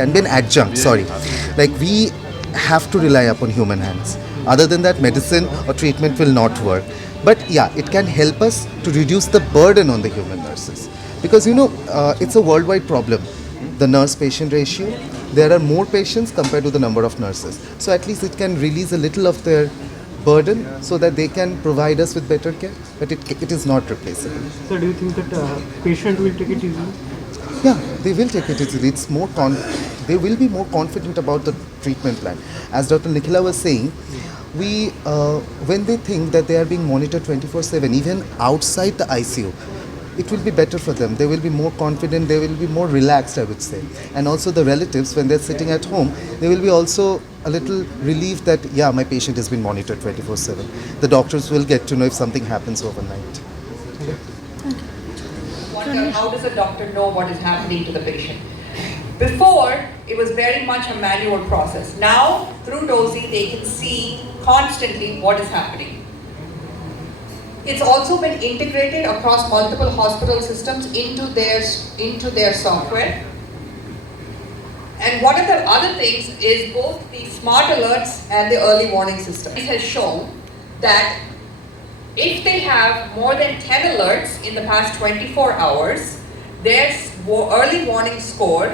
can be an adjunct, sorry. Like we have to rely upon human hands. Other than that, medicine or treatment will not work. But yeah, it can help us to reduce the burden on the human nurses. Because it's a worldwide problem, the nurse-patient ratio. There are more patients compared to the number of nurses. So at least it can release a little of their burden so that they can provide us with better care. But it is not replaceable. So do you think that patient will take it easily? Yeah, they will take it easily. It's more they will be more confident about the treatment plan. As Dr. Nikhila was saying, when they think that they are being monitored 24/7, even outside the ICU, it will be better for them. They will be more confident. They will be more relaxed, I would say. And also the relatives, when they're sitting at home, they will be also a little relieved that, yeah, my patient has been monitored 24/7. The doctors will get to know if something happens overnight. Wonder, how does a doctor know what is happening to the patient? Before, it was very much a manual process. Now, through DOSI, they can see constantly what is happening. It's also been integrated across multiple hospital systems into their software. And one of the other things is both the smart alerts and the early warning system. It has shown that if they have more than 10 alerts in the past 24 hours, their early warning score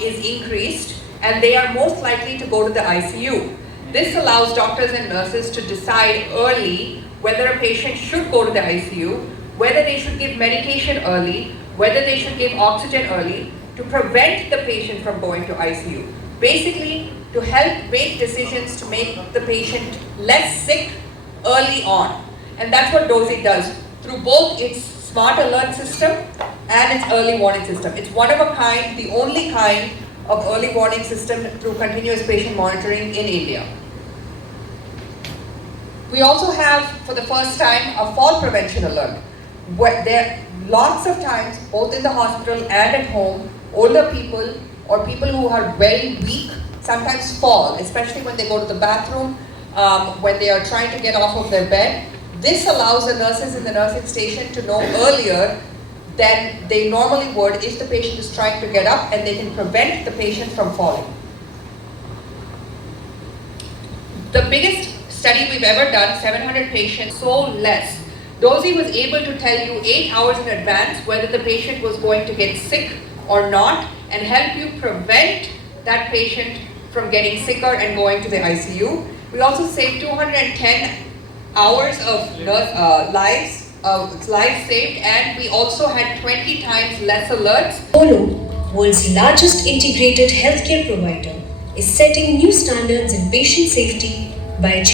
is increased and they are most likely to go to the ICU. This allows doctors and nurses to decide early whether a patient should go to the ICU, whether they should give medication early, whether they should give oxygen early to prevent the patient from going to ICU. Basically, to help make decisions to make the patient less sick early on. And that's what DOSI does through both its smart alert system and its early warning system. It's one of a kind, the only kind of early warning system through continuous patient monitoring in India. We also have, for the first time, a fall prevention alert. Where there lots of times, both in the hospital and at home, older people or people who are very weak sometimes fall, especially when they go to the bathroom, when they are trying to get off of their bed. This allows the nurses in the nursing station to know earlier than they normally would if the patient is trying to get up, and they can prevent the patient from falling. The biggest study we've ever done, 700 patients, so less. DOSI was able to tell you 8 hours in advance whether the patient was going to get sick or not and help you prevent that patient from getting sicker and going to the ICU. We also saved 210 hours of lives saved, and we also had 20 times less alerts. Apollo, world's largest integrated healthcare provider, is setting new standards in patient safety by